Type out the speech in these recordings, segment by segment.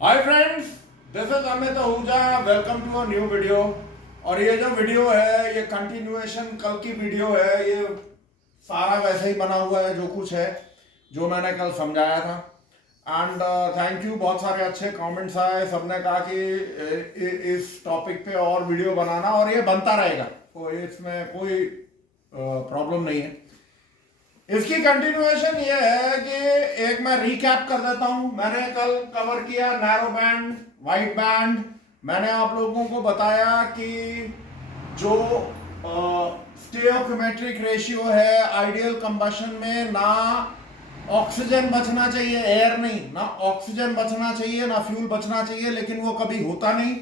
Hi friends, this is Amit Ahuja. Welcome to a new video. और ये जो वीडियो है ये कंटिन्यूएशन कल की वीडियो है। ये सारा वैसे ही बना हुआ है जो कुछ है जो मैंने कल समझाया था। एंड थैंक यू, बहुत सारे अच्छे कमेंट्स आए। सबने कहा कि इस टॉपिक पे और वीडियो बनाना, और ये बनता रहेगा, कोई इसमें कोई प्रॉब्लम नहीं है। इसकी कंटिन्यूएशन ये है कि एक मैं रिकैप कर देता हूं। मैंने कल कवर किया नैरो बैंड, वाइड बैंड। मैंने आप लोगों को बताया कि जो स्टेयोमेट्रिक रेशियो है आइडियल कंबशन में, ना ऑक्सीजन बचना चाहिए, एयर नहीं, ना ऑक्सीजन बचना चाहिए, ना फ्यूल बचना चाहिए, लेकिन वो कभी होता नहीं।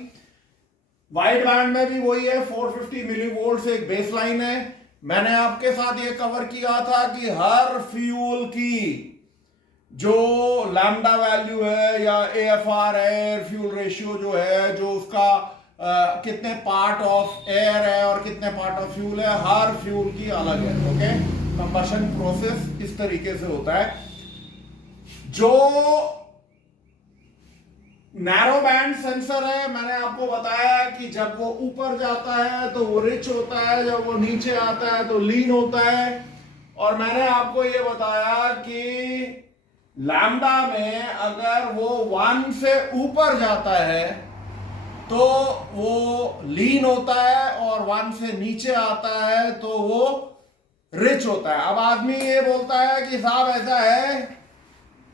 वाइड बैंड में भी वही है, 450 मिली वोल्ट से एक बेसलाइन है। मैंने आपके साथ ये कवर किया था कि हर फ्यूल की जो लैम्डा वैल्यू है या एएफआर है, एयर फ्यूल रेशियो जो है, जो उसका कितने पार्ट ऑफ एयर है और कितने पार्ट ऑफ फ्यूल है, हर फ्यूल की अलग है। ओके, कंबशन प्रोसेस इस तरीके से होता है। जो नैरो बैंड सेंसर है, मैंने आपको बताया कि जब वो ऊपर जाता है तो वो रिच होता है, जब वो नीचे आता है तो लीन होता है। और मैंने आपको ये बताया कि लैम्डा में अगर वो 1 से ऊपर जाता है तो वो लीन होता है, और 1 से नीचे आता है तो वो रिच होता है। अब आदमी ये बोलता है कि साहब ऐसा है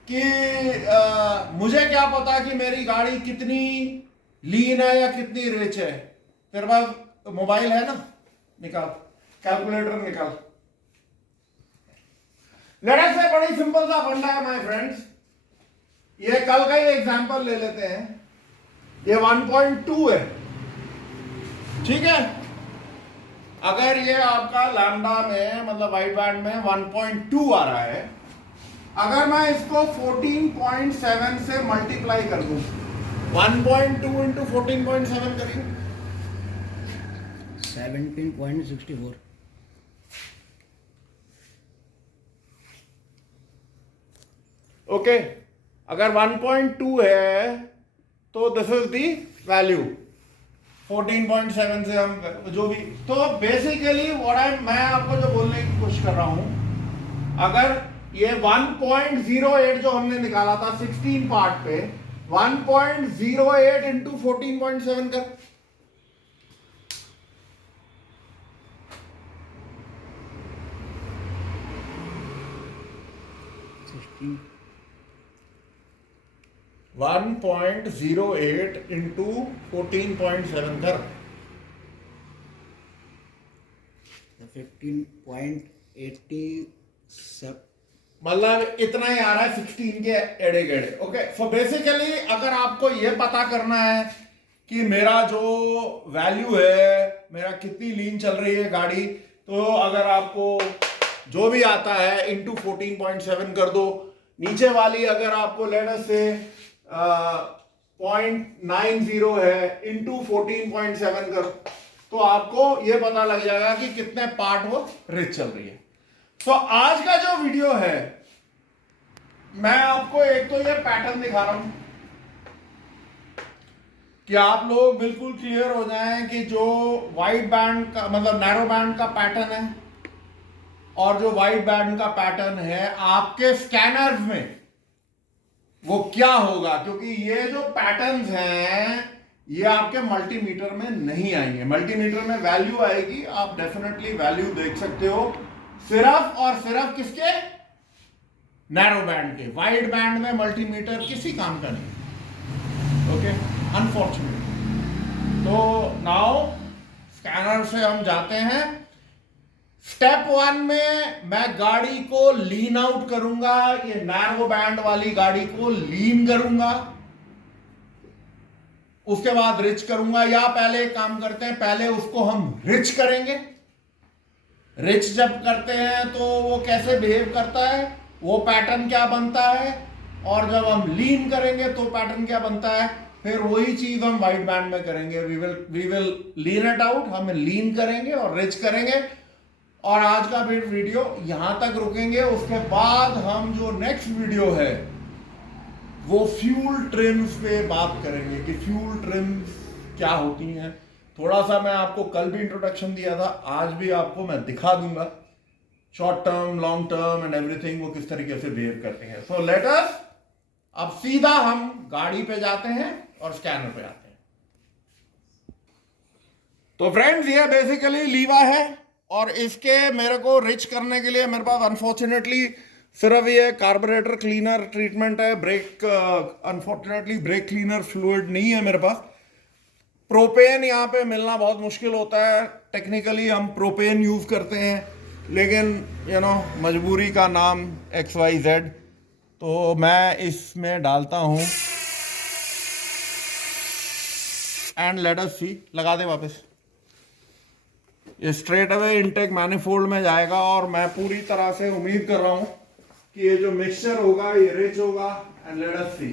कि मुझे क्या पता कि मेरी गाड़ी कितनी लीन है या कितनी रिच है। तेरे पास मोबाइल है ना, निकाल कैलकुलेटर निकाल। लेट्स से बड़ी सिंपल सा फंडा है माय फ्रेंड्स। ये कल का ही एग्जांपल ले लेते हैं। ये 1.2 है, ठीक है। अगर ये आपका लैम्डा में मतलब वाइड बैंड में 1.2 आ रहा है, अगर मैं इसको 14.7 से मल्टीप्लाई कर दूं, 1.2 इंटू 14.7 करिए 17.64। ओके। अगर 1.2 है तो दिस इज दी वैल्यू। 14.7 से हम जो भी, तो बेसिकली मैं आपको जो बोलने की कोशिश कर रहा हूं, अगर ये 1.08 जो हमने निकाला था 16 पार्ट पे, 1.08 इंटू 14.7 कर, 16 1.08 इंटू 14.7 कर, 15.87। मतलब इतना ही आ रहा है 16 के एड़े गेड़े। ओके, सो बेसिकली अगर आपको ये पता करना है कि मेरा जो वैल्यू है, मेरा कितनी लीन चल रही है गाड़ी, तो अगर आपको जो भी आता है इंटू 14.7 कर दो। नीचे वाली अगर आपको लेटर से 0.90 है, इंटू 14.7 कर, तो आपको ये पता लग जाएगा कि कितने पार्ट वो रिच चल रही है। तो आज का जो वीडियो है, मैं आपको एक तो ये पैटर्न दिखा रहा हूं कि आप लोग बिल्कुल क्लियर हो जाएं कि जो वाइड बैंड का मतलब नैरो बैंड का पैटर्न है और जो वाइड बैंड का पैटर्न है आपके स्कैनर्स में वो क्या होगा। क्योंकि ये जो पैटर्न्स हैं ये आपके मल्टीमीटर में नहीं आएंगे। मल्टीमीटर में वैल्यू आएगी, आप डेफिनेटली वैल्यू देख सकते हो, सिर्फ और सिर्फ किसके, नैरो बैंड के। वाइड बैंड में मल्टीमीटर किसी काम का नहीं। Okay, unfortunate. तो नाउ स्कैनर से हम जाते हैं। स्टेप 1 में मैं गाड़ी को लीन आउट करूंगा, ये नैरो बैंड वाली गाड़ी को लीन करूंगा, उसके बाद रिच करूंगा। या पहले एक काम करते हैं, पहले उसको हम रिच करेंगे। रिच जब करते हैं तो वो कैसे बिहेव करता है, वो पैटर्न क्या बनता है, और जब हम लीन करेंगे तो पैटर्न क्या बनता है। फिर वही चीज हम वाइड बैंड में करेंगे। We will lean it out, हम लीन करेंगे और रिच करेंगे। और आज का वीडियो यहां तक रुकेंगे। उसके बाद हम जो नेक्स्ट वीडियो है वो फ्यूल ट्रिम्स पे बात करेंगे कि फ्यूल ट्रिम्स क्या होती हैं। थोड़ा सा मैं आपको कल भी इंट्रोडक्शन दिया था, आज भी आपको मैं दिखा दूंगा short term, long term and everything वो किस तरीके से बिहेव करते हैं। सो लेट अस, अब सीधा हम गाड़ी पे जाते हैं और स्कैनर पे आते हैं। तो फ्रेंड्स ये बेसिकली लीवा है और इसके मेरे को रिच करने के लिए मेरे पास अनफॉर्चुनेटली सिर्फ ये कार्बोरेटर क्लीनर ट्रीटमेंट है। Brake unfortunately brake cleaner fluid नहीं है मेरे पास। प्रोपेन यहाँ पे मिलना बहुत मुश्किल होता है। टेक्निकली हम प्रोपेन यूज करते हैं, लेकिन मजबूरी का नाम XYZ, तो मैं इसमें डालता हूँ एंड लेट अस सी। लगा दे वापस। ये स्ट्रेट अवे इनटेक मैनिफोल्ड में जाएगा और मैं पूरी तरह से उम्मीद कर रहा हूं कि ये जो मिक्सचर होगा ये रिच होगा एंड लेट अस सी।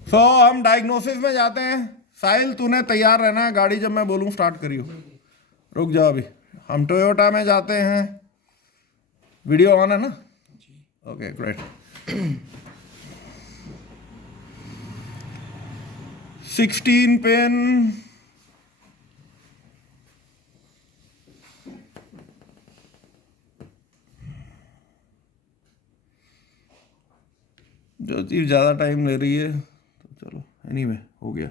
सो हम डायग्नोसिस में जाते हैं। साहिल तूने तैयार रहना है, गाड़ी जब मैं बोलूं स्टार्ट करियो। रुक जाओ अभी। हम टोयोटा में जाते हैं। वीडियो ऑन है ना? Okay great. 16 पिन जो चीज़ ज़्यादा टाइम ले रही है तो चलो एनीवे हो गया।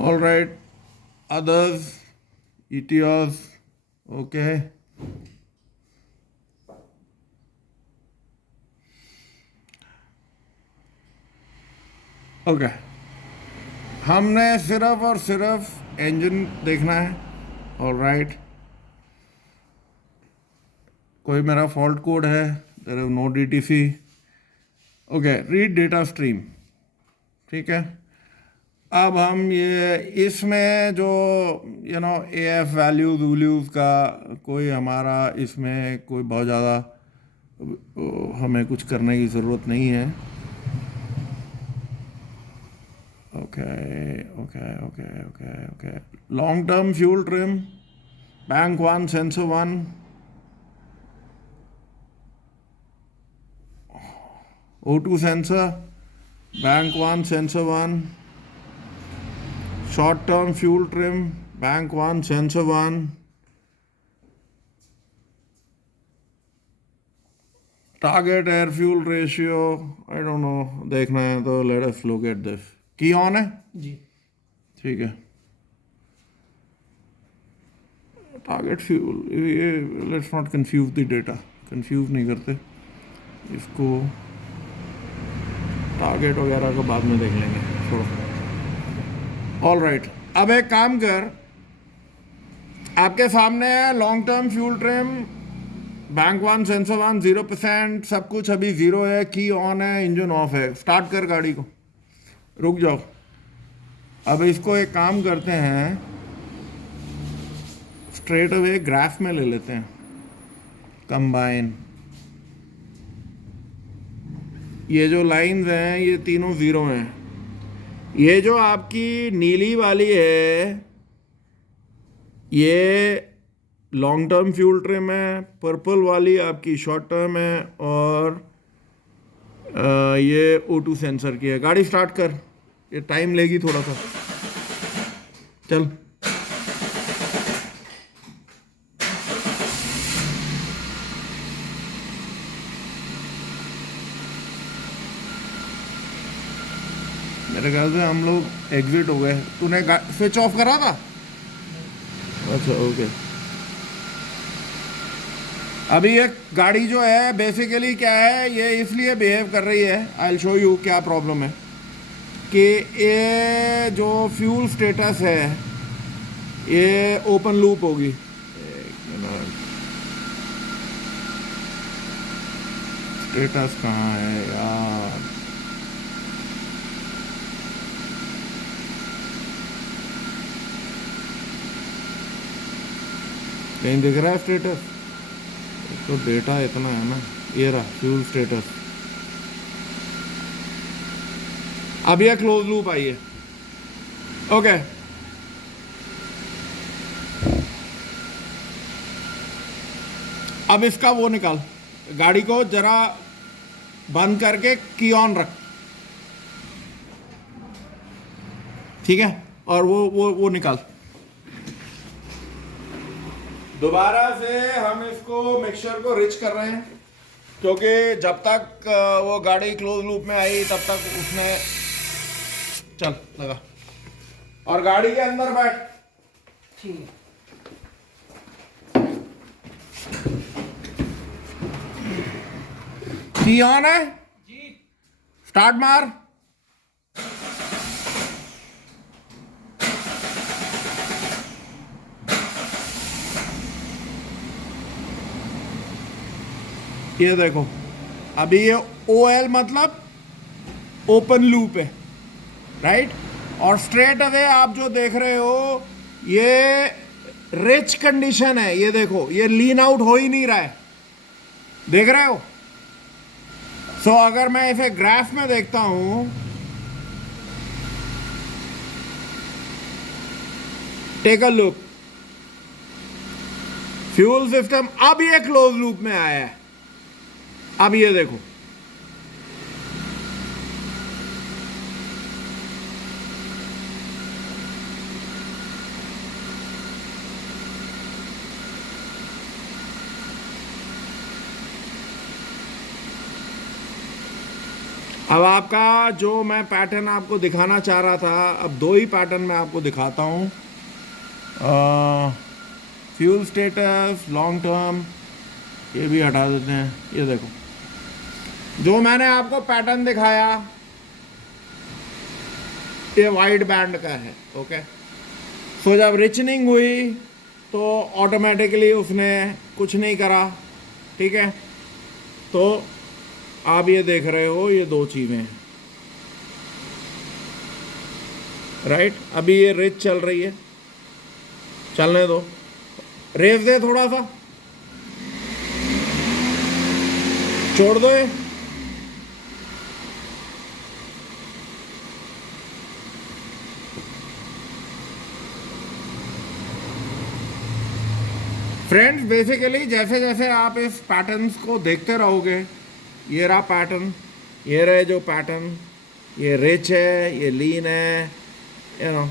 All right, others ETOs okay. Okay हमने सिर्फ और सिर्फ इंजन देखना है। ऑल राइट, कोई मेरा फॉल्ट कोड है? There is no DTC। Okay, read data stream, ठीक है। अब हम ये इसमें जो AF वैल्यूज़ का कोई हमारा इसमें कोई बहुत ज़्यादा हमें कुछ करने की ज़रूरत नहीं है। Okay. Long-term fuel trim, bank 1, sensor 1. O2 sensor, bank 1, sensor 1. Short-term fuel trim, bank 1, sensor 1. Target air fuel ratio, I don't know, देखना है तो let us look at this. की ऑन है जी, ठीक है। टारगेट फ्यूल, ये let's not confuse the data, confuse नहीं करते इसको। टारगेट वगैरह को बाद में देख लेंगे थोड़ा। ऑल राइट, अब एक काम कर, आपके सामने है long term fuel trim, bank 1, sensor 1, 0%, सब कुछ अभी 0 है। की ऑन है, इंजन ऑफ है। स्टार्ट कर गाड़ी को। रुक जाओ, अब इसको एक काम करते हैं, स्ट्रेट अवे ग्राफ में ले लेते हैं, कंबाइन। ये जो लाइंस हैं ये तीनों 0 हैं। ये जो आपकी नीली वाली है ये लॉन्ग टर्म फ्यूल ट्रिम है, पर्पल वाली आपकी शॉर्ट टर्म है और ये O2 सेंसर की है। गाड़ी स्टार्ट कर, ये टाइम लेगी थोड़ा सा। चल मेरे ख्याल से हम लोग एग्जिट हो गए। तूने स्विच ऑफ करा था? अच्छा ओके। अभी ये गाड़ी जो है बेसिकली क्या है, ये इसलिए बिहेव कर रही है, आई विल शो यू क्या प्रॉब्लम है। कि ये जो फ्यूल स्टेटस है ये ओपन लूप होगी। स्टेटस कहाँ है यार? कहीं दिख रहा है स्टेटस? तो डेटा इतना है ना, ये रहा फ्यूल स्टेटस। अब ये क्लोज लूप आई है। ओके, अब इसका वो निकाल, गाड़ी को जरा बंद करके की ऑन रख, ठीक है, और वो निकाल। दोबारा से हम इसको मिक्सचर को रिच कर रहे हैं, क्योंकि जब तक वो गाड़ी क्लोज लूप में आई तब तक उसने, चल लगा, और गाड़ी के अंदर बैठ। ठीक है। की ऑन है जी। स्टार्ट मार। ये देखो, अभी ये OL मतलब ओपन लूप है, राइट, और स्ट्रेट अवे आप जो देख रहे हो ये रिच कंडीशन है। ये देखो, ये लीन आउट हो ही नहीं रहा है, देख रहे हो। सो अगर मैं इसे ग्राफ में देखता हूं, take a look, fuel system अब ये क्लोज लूप में आया है। अब ये देखो, अब आपका जो मैं पैटर्न आपको दिखाना चाह रहा था, अब दो ही पैटर्न मैं आपको दिखाता हूँ। फ्यूल स्टेटस, लॉन्ग टर्म, ये भी हटा देते हैं। ये देखो, जो मैंने आपको पैटर्न दिखाया ये वाइड बैंड का है। ओके, सो जब रिचनिंग हुई तो ऑटोमेटिकली उसने कुछ नहीं करा, ठीक है। तो आप ये देख रहे हो, ये दो चीज़ें हैं, राइट। अभी ये रेस चल रही है, चलने दो, रेस दे थोड़ा सा, छोड़ दो ये। फ्रेंड्स, बेसिकली जैसे जैसे आप इस पैटर्न्स को देखते रहोगे, ये रहा पैटर्न, ये रहे जो पैटर्न, ये रिच है, ये लीन है, you know,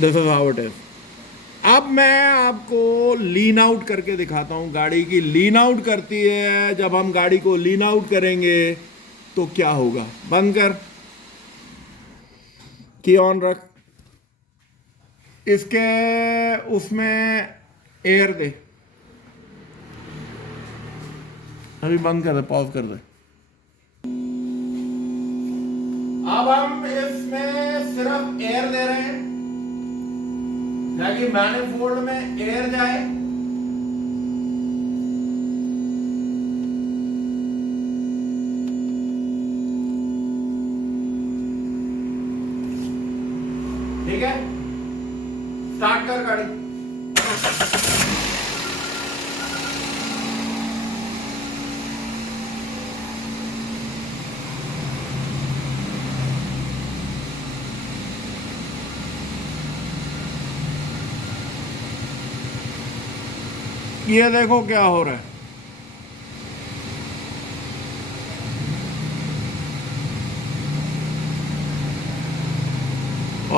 this is how it is. अब मैं आपको लीन आउट करके दिखाता हूँ। गाड़ी की लीन आउट करती है, जब हम गाड़ी को लीन आउट करेंगे तो क्या होगा। बंद कर, की ऑन रख, इसके उसमें एयर दे, अभी बंद कर दे, पॉज कर दे। अब हम इसमें सिर्फ एयर दे रहे हैं ताकि मैनिफोल्ड में एयर जाए। ठीक है, स्टार्ट कर गाड़ी। ये देखो क्या हो रहा है।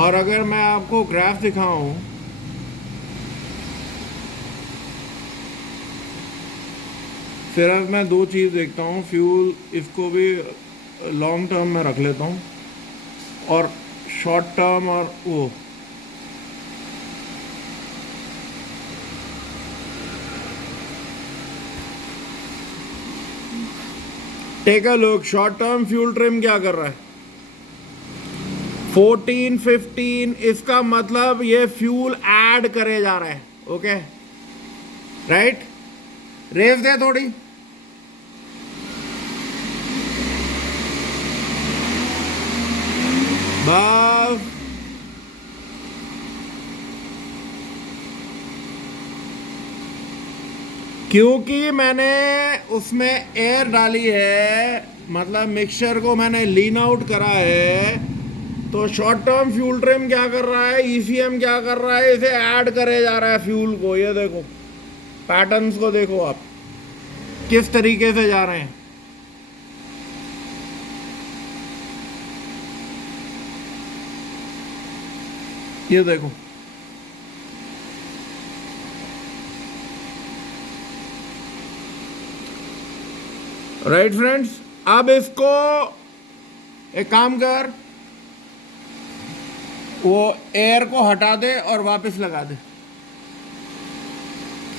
और अगर मैं आपको ग्राफ दिखाऊं, सिर्फ मैं दो चीज़ देखता हूँ, फ्यूल इसको भी लॉन्ग टर्म में रख लेता हूँ और शॉर्ट टर्म, और वो take a look, short term fuel trim क्या कर रहा है, 14, 15, इसका मतलब ये फ्यूल ऐड करे जा रहा है। ओके, राइट, रेस दे थोड़ी, बस। क्योंकि मैंने उसमें एयर डाली है, मतलब मिक्सचर को मैंने लीन आउट करा है, तो शॉर्ट टर्म फ्यूल ट्रिम क्या कर रहा है, ईसीएम क्या कर रहा है, इसे ऐड करे जा रहा है फ्यूल को। ये देखो पैटर्न्स को देखो आप किस तरीके से जा रहे हैं। ये देखो राइट फ्रेंड्स। अब इसको एक काम कर, वो एयर को हटा दे और वापस लगा दे।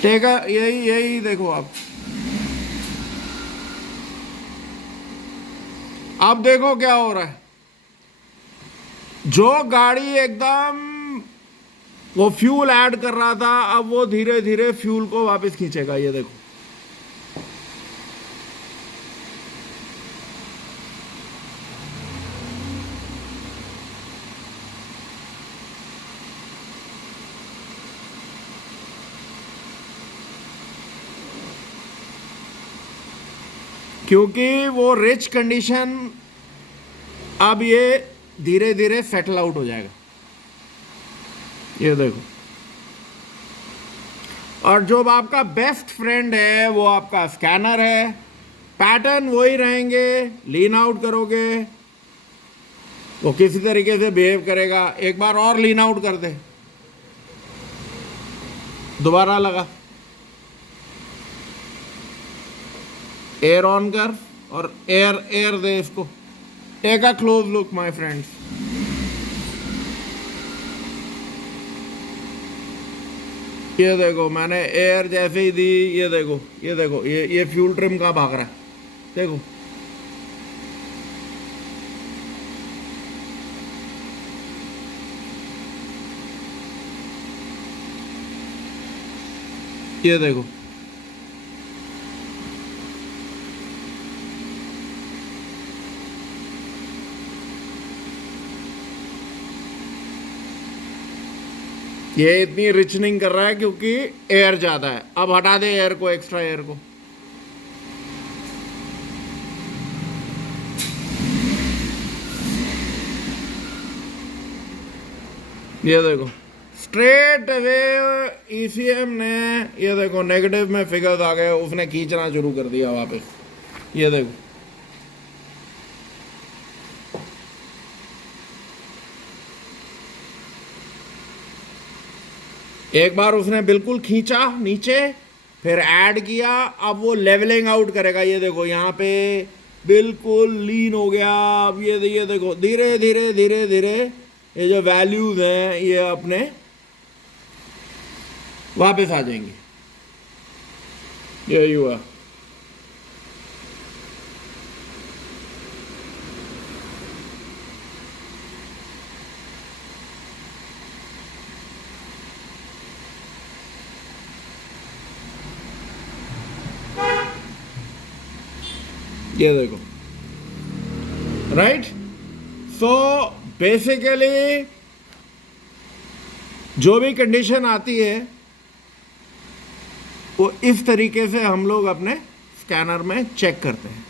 ठीक है, यही यही देखो आप। अब देखो क्या हो रहा है। जो गाड़ी एकदम वो फ्यूल ऐड कर रहा था, अब वो धीरे धीरे फ्यूल को वापस खींचेगा। ये देखो क्योंकि वो रिच कंडीशन अब ये धीरे धीरे सेटल आउट हो जाएगा। ये देखो, और जो आपका बेस्ट फ्रेंड है वो आपका स्कैनर है। पैटर्न वही रहेंगे, लीन आउट करोगे वो किसी तरीके से बिहेव करेगा। एक बार और लीन आउट कर दे, दोबारा लगा, एयर ऑन कर और एयर एयर दे इसको। Take a close look my friends. ये देखो मैंने एयर जैसे ही दी, ये देखो ये देखो ये फ्यूल ट्रिम कहाँ भाग रहा है, देखो। ये देखो ये इतनी रिचनिंग कर रहा है क्योंकि एयर ज़्यादा है। अब हटा दे एयर को, एक्स्ट्रा एयर को। ये देखो स्ट्रेट अवे ईसीएम ने, ये देखो नेगेटिव में फिगर्स आ गए, उसने खींचना शुरू कर दिया वापस। ये देखो एक बार उसने बिल्कुल खींचा नीचे, फिर ऐड किया, अब वो लेवलिंग आउट करेगा। ये देखो यहाँ पे बिल्कुल लीन हो गया। अब ये देखो धीरे धीरे धीरे धीरे ये जो वैल्यूज हैं ये अपने वापस आ जाएंगे। यही हुआ। ये देखो राइट। सो बेसिकली जो भी कंडीशन आती है वो इस तरीके से हम लोग अपने स्कैनर में चेक करते हैं।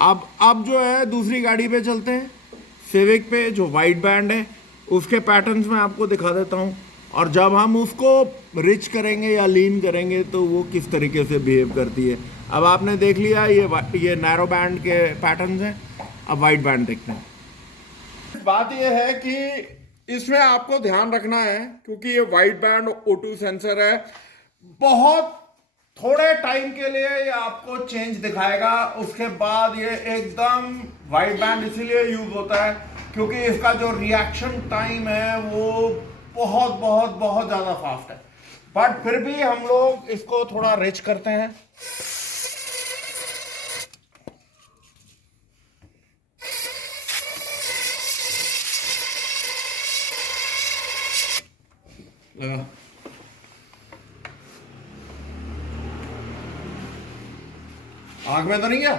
अब जो है दूसरी गाड़ी पे चलते हैं, सिविक पे, जो वाइट बैंड है उसके पैटर्न्स में आपको दिखा देता हूँ। और जब हम उसको रिच करेंगे या लीन करेंगे तो वो किस तरीके से बिहेव करती है। अब आपने देख लिया ये नैरो बैंड के पैटर्न्स हैं। अब वाइट बैंड देखते हैं। बात यह है कि इसमें आपको ध्यान रखना है क्योंकि ये वाइट बैंड O2 सेंसर है, बहुत थोड़े टाइम के लिए ये आपको चेंज दिखाएगा, उसके बाद ये एकदम वाइट बैंड इसीलिए यूज होता है क्योंकि इसका जो रिएक्शन टाइम है वो बहुत बहुत बहुत ज़्यादा फास्ट है। बट फिर भी हम लोग इसको थोड़ा रिच करते हैं। आग में तो नहीं गया?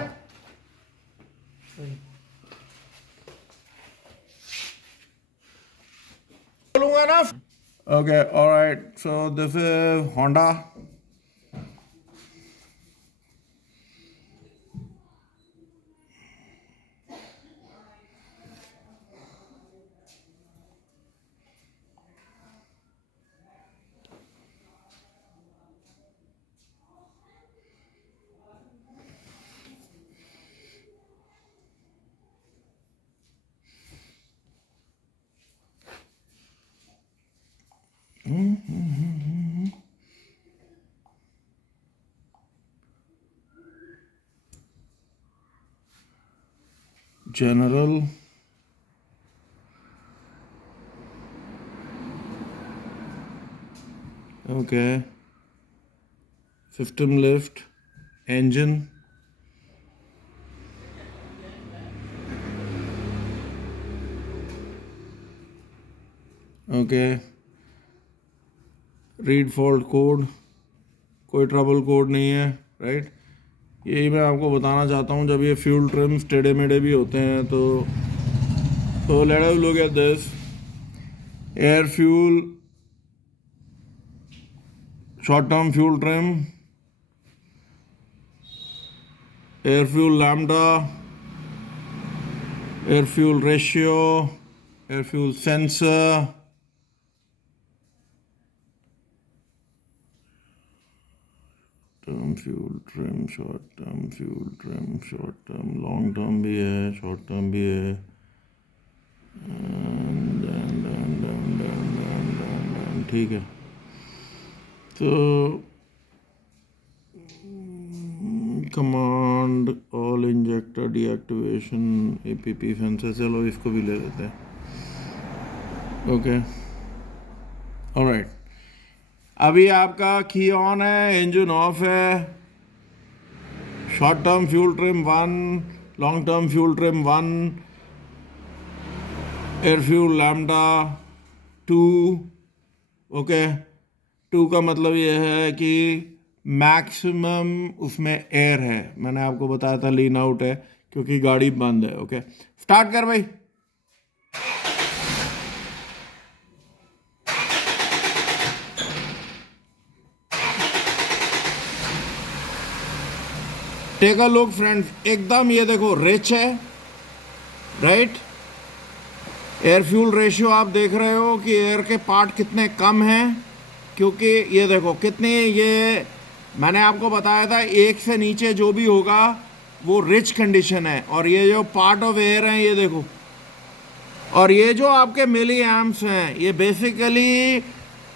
बोलूंगा ना। Okay alright, so this is Honda General. Okay. System lift. Engine. Okay. Read fault code, कोई ट्रबल कोड नहीं है, राइट। यही मैं आपको बताना चाहता हूँ, जब ये फ्यूल ट्रिम्स टेढ़े मेढ़े भी होते हैं तो let us look at this. Air fuel short term fuel trim, air fuel lambda, air fuel ratio, air fuel sensor, term fuel trim, short term fuel trim, short term, long term भी है, short term भी है, ठीक है। तो command all injector deactivation APP sensor, चलो इसको भी ले लेते हैं। Okay, alright. अभी आपका की ऑन है, इंजन ऑफ है। Short term fuel trim 1, long term fuel trim 1, air fuel lambda 2। Okay, 2 का मतलब ये है कि मैक्सिमम उसमें एयर है। मैंने आपको बताया था लीन आउट है क्योंकि गाड़ी बंद है। ओके, स्टार्ट कर भाई। टेक अ लुक फ्रेंड्स, एकदम ये देखो रिच है, राइट। एयर फ्यूल रेशियो आप देख रहे हो कि एयर के पार्ट कितने कम हैं, क्योंकि ये देखो कितने, ये मैंने आपको बताया था 1 से नीचे जो भी होगा वो रिच कंडीशन है। और ये जो पार्ट ऑफ एयर हैं ये देखो, और ये जो आपके मिली एम्प्स हैं ये बेसिकली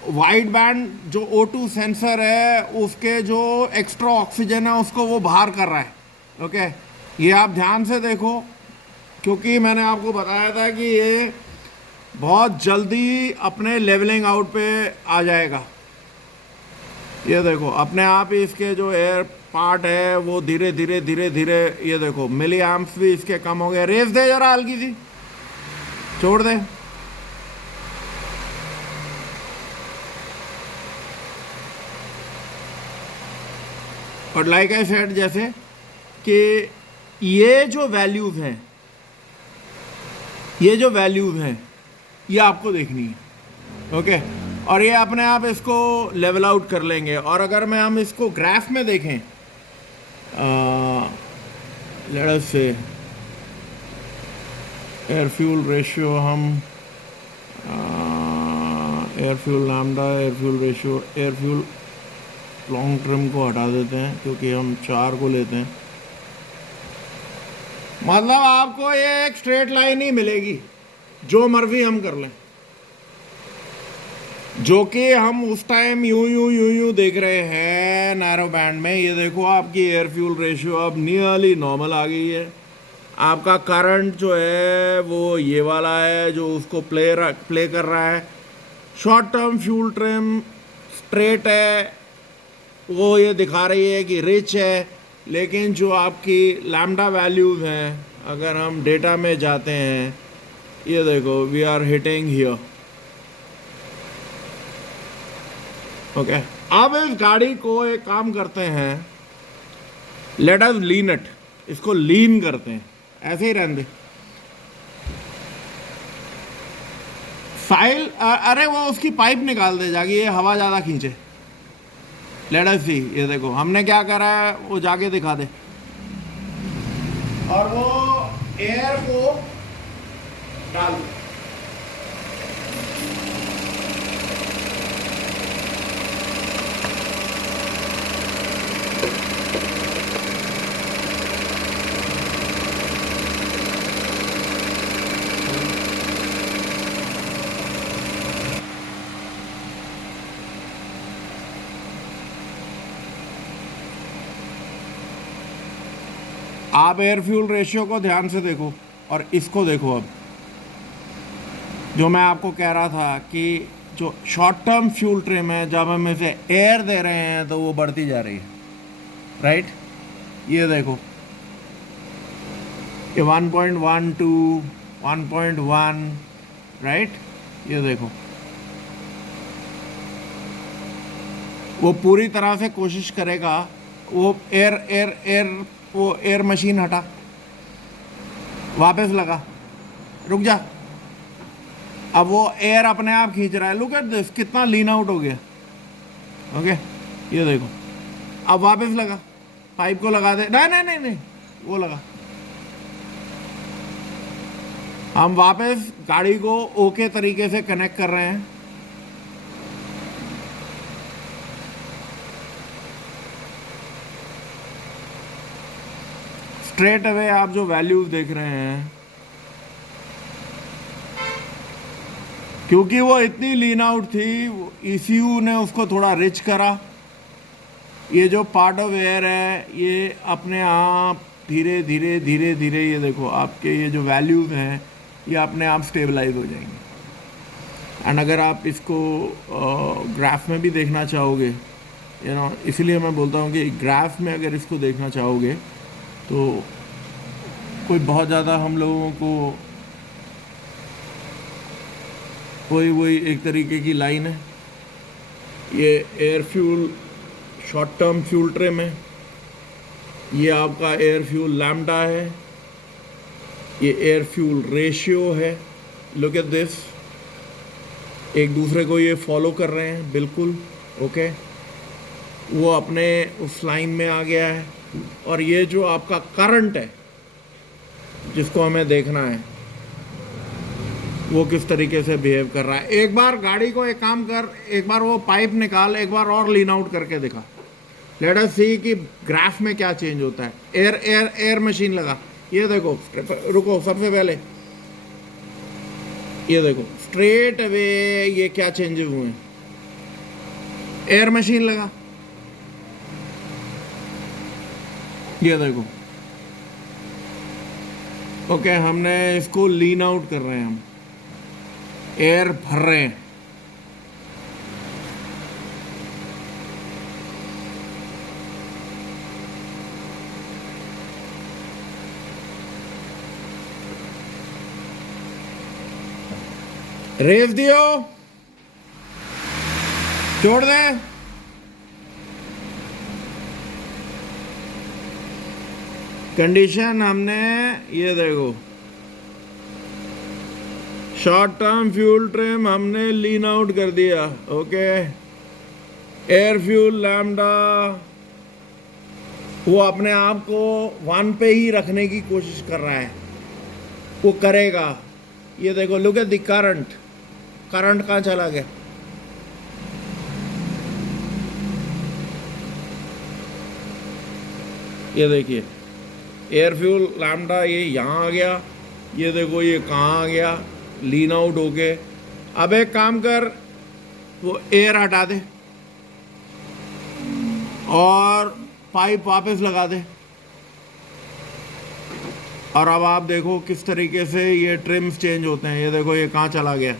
वाइड बैंड जो O2 सेंसर है उसके जो एक्स्ट्रा ऑक्सीजन है उसको वो बाहर कर रहा है। ओके, ये आप ध्यान से देखो क्योंकि मैंने आपको बताया था कि ये बहुत जल्दी अपने लेवलिंग आउट पे आ जाएगा। ये देखो अपने आप ही इसके जो एयर पार्ट है वो धीरे धीरे धीरे धीरे, ये देखो मिली एम्प्स भी इसके कम हो गए। रेस दे जरा हल्की सी, छोड़ दे। और लाइक आई सेड, जैसे कि ये जो वैल्यूज हैं, ये आपको देखनी है। ओके, और ये अपने आप इसको लेवल आउट कर लेंगे। और अगर हम इसको ग्राफ में देखें, लेट अस से एयर फ्यूल रेशियो, हम air fuel lambda, air fuel ratio, air fuel long trim को हटा देते हैं क्योंकि हम 4 को लेते हैं। मतलब आपको ये एक स्ट्रेट लाइन ही मिलेगी, जो मर्जी हम कर लें, जो कि हम उस टाइम यूं देख रहे हैं नैरो बैंड में। ये देखो आपकी एयर फ्यूल रेशियो अब नियरली नॉर्मल आ गई है। आपका करंट जो है वो ये वाला है जो उसको प्ले कर रहा है। Short term fuel trim straight है, वो ये दिखा रही है कि रिच है। लेकिन जो आपकी लैम्डा वैल्यूज हैं, अगर हम डेटा में जाते हैं, ये देखो we are hitting here. Okay, अब इस गाड़ी को एक काम करते हैं, लेट अस लीन इट, इसको लीन करते हैं, ऐसे ही रहने दे। फाइल, अरे वो उसकी पाइप निकाल दे जाके, ये हवा ज़्यादा खींचे। लेट अस सी, ये देखो हमने क्या करा है वो जाके दिखा दे। और वो एयर को डाल दे। आप एयर फ्यूल रेशियो को ध्यान से देखो और इसको देखो। अब जो मैं आपको कह रहा था कि जो शॉर्ट टर्म फ्यूल ट्रिम है, जब हम इसे एयर दे रहे हैं तो वो बढ़ती जा रही है, राइट। ये देखो, ये 1.12, 1.1, राइट। ये देखो, वो पूरी तरह से कोशिश करेगा। वो एयर मशीन हटा, वापस लगा, रुक जा। अब वो एयर अपने आप खींच रहा है। लुक एट दिस, कितना लीन आउट हो गया। ओके, ये देखो, अब वापस लगा, पाइप को लगा दे। नहीं नहीं नहीं नहीं, वो लगा। हम वापस गाड़ी को ओके तरीके से कनेक्ट कर रहे हैं। स्ट्रेट अवे आप जो वैल्यूज देख रहे हैं, क्योंकि वो इतनी लीन आउट थी, ECU ने उसको थोड़ा रिच करा। ये जो पार्ट ऑफ एयर है, ये अपने आप धीरे धीरे धीरे धीरे, ये देखो आपके ये जो वैल्यूज हैं ये अपने आप स्टेबलाइज हो जाएंगे। एंड अगर आप इसको ग्राफ में भी देखना चाहोगे, इसलिए मैं बोलता हूँ कि ग्राफ में अगर इसको देखना चाहोगे तो कोई बहुत ज़्यादा हम लोगों को वही एक तरीके की लाइन है। ये air fuel short term fuel trim है, ये आपका एयर फ्यूल लैम्डा है, ये एयर फ्यूल रेशियो है। लुक एट दिस, एक दूसरे को ये फॉलो कर रहे हैं बिल्कुल। ओके, वो अपने उस लाइन में आ गया है। और ये जो आपका करंट है जिसको हमें देखना है, वो किस तरीके से बिहेव कर रहा है। एक बार गाड़ी को एक काम कर, एक बार वो पाइप निकाल, एक बार और लीन आउट करके दिखा। लेट अस सी कि ग्राफ में क्या चेंज होता है। एयर मशीन लगा, ये देखो, रुको, सबसे पहले ये देखो स्ट्रेट अवे ये क्या चेंजेस हुए हैं। एयर मशीन लगा, ये देखो। ओके, हमने इसको लीन आउट कर रहे हैं, हम एयर भर रहे हैं। रेस दियो, छोड़ दे। कंडीशन हमने, ये देखो, शॉर्ट टर्म फ्यूल ट्रिम हमने लीन आउट कर दिया। ओके, एयर फ्यूल लैम्डा वो अपने आप को 1 पे ही रखने की कोशिश कर रहा है, वो करेगा। ये देखो, लुक एट द करंट कहाँ चला गया। ये देखिए, एयर फ्यूल लैम्डा ये यहाँ आ गया, ये देखो ये कहाँ आ गया, लीन आउट हो गए। अब एक काम कर, वो एयर हटा दे और पाइप वापस लगा दे। और अब आप देखो किस तरीके से ये ट्रिम्स चेंज होते हैं। ये देखो ये कहाँ चला गया,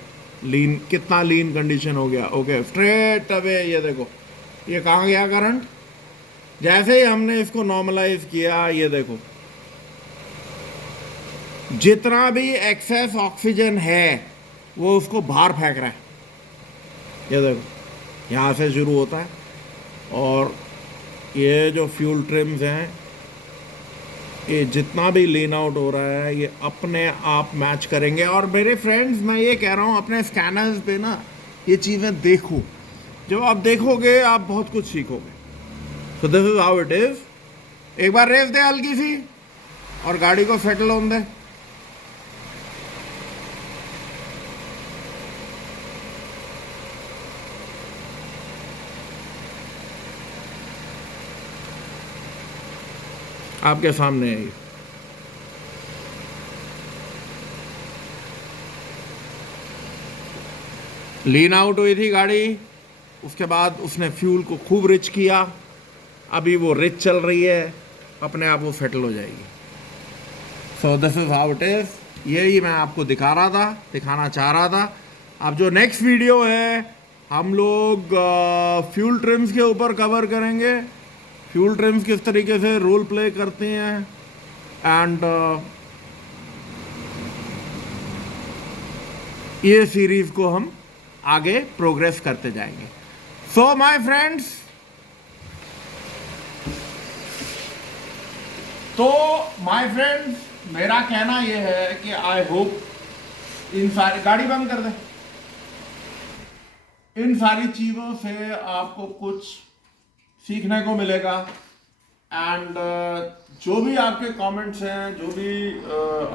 लीन, कितना लीन कंडीशन हो गया। ओके, स्ट्रेट अवे ये देखो ये कहाँ गया करंट। जैसे ही हमने इसको नॉर्मलाइज किया, ये देखो जितना भी एक्सेस ऑक्सीजन है वो उसको बाहर फेंक रहा है। ये देखो यहाँ से शुरू होता है और ये जो फ्यूल ट्रिम्स हैं, ये जितना भी लीन आउट हो रहा है ये अपने आप मैच करेंगे। और मेरे फ्रेंड्स, मैं ये कह रहा हूँ, अपने स्कैनर्स पे ना ये चीज़ें देखो। जब आप देखोगे आप बहुत कुछ सीखोगे। So this is how it is. एक बार रेस दे हल्की सी और गाड़ी को सेटल होने दे। आपके सामने है ये। लीन आउट हुई थी गाड़ी, उसके बाद उसने फ्यूल को खूब रिच किया। अभी वो रिच चल रही है, अपने आप वो सेटल हो जाएगी। So this is how it is. यही मैं आपको दिखाना चाह रहा था। अब जो नेक्स्ट वीडियो है हम लोग फ्यूल ट्रिम्स के ऊपर कवर करेंगे। फ्यूल ट्रिम्स किस तरीके से रोल प्ले करते हैं एंड ये सीरीज को हम आगे प्रोग्रेस करते जाएंगे। सो माय फ्रेंड्स, मेरा कहना ये है कि आई होप इन सारी गाड़ी बंद कर दें, इन सारी चीज़ों से आपको कुछ सीखने को मिलेगा एंड जो भी आपके कमेंट्स हैं, जो भी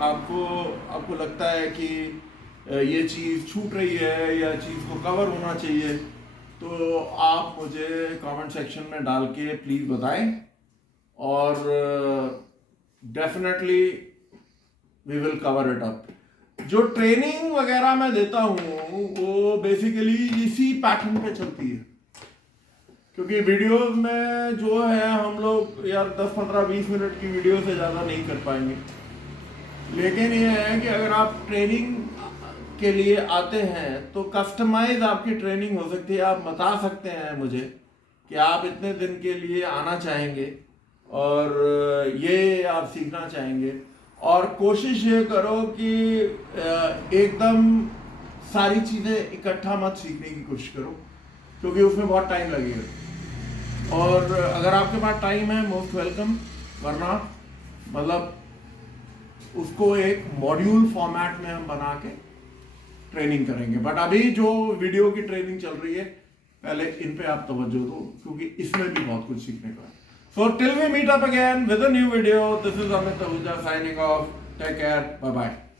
आपको लगता है कि ये चीज़ छूट रही है या चीज़ को कवर होना चाहिए, तो आप मुझे कमेंट सेक्शन में डाल के प्लीज़ बताएं और definitely we will cover it up. जो ट्रेनिंग वगैरह मैं देता हूँ वो बेसिकली इसी पैटर्न पे चलती है, क्योंकि वीडियोस में जो है हम लोग यार 10, 15, 20 मिनट की वीडियो से ज़्यादा नहीं कर पाएंगे। लेकिन ये है कि अगर आप ट्रेनिंग के लिए आते हैं तो कस्टमाइज आपकी ट्रेनिंग हो सकती है। आप बता सकते हैं मुझे कि आप इतने दिन के लिए आना चाहेंगे और ये आप सीखना चाहेंगे, और कोशिश ये करो कि एकदम सारी चीज़ें इकट्ठा मत सीखने की कोशिश करो, क्योंकि उसमें बहुत टाइम लगेगा। और अगर आपके पास टाइम है मोस्ट वेलकम, वरना मतलब उसको एक मॉड्यूल फॉर्मेट में हम बना के ट्रेनिंग करेंगे। बट अभी जो वीडियो की ट्रेनिंग चल रही है पहले इन पे आप तवज्जो दो, क्योंकि इसमें भी बहुत कुछ सीखने का है। So till we meet up again with a new video, this is Amit Ahuja signing off. Take care. Bye bye.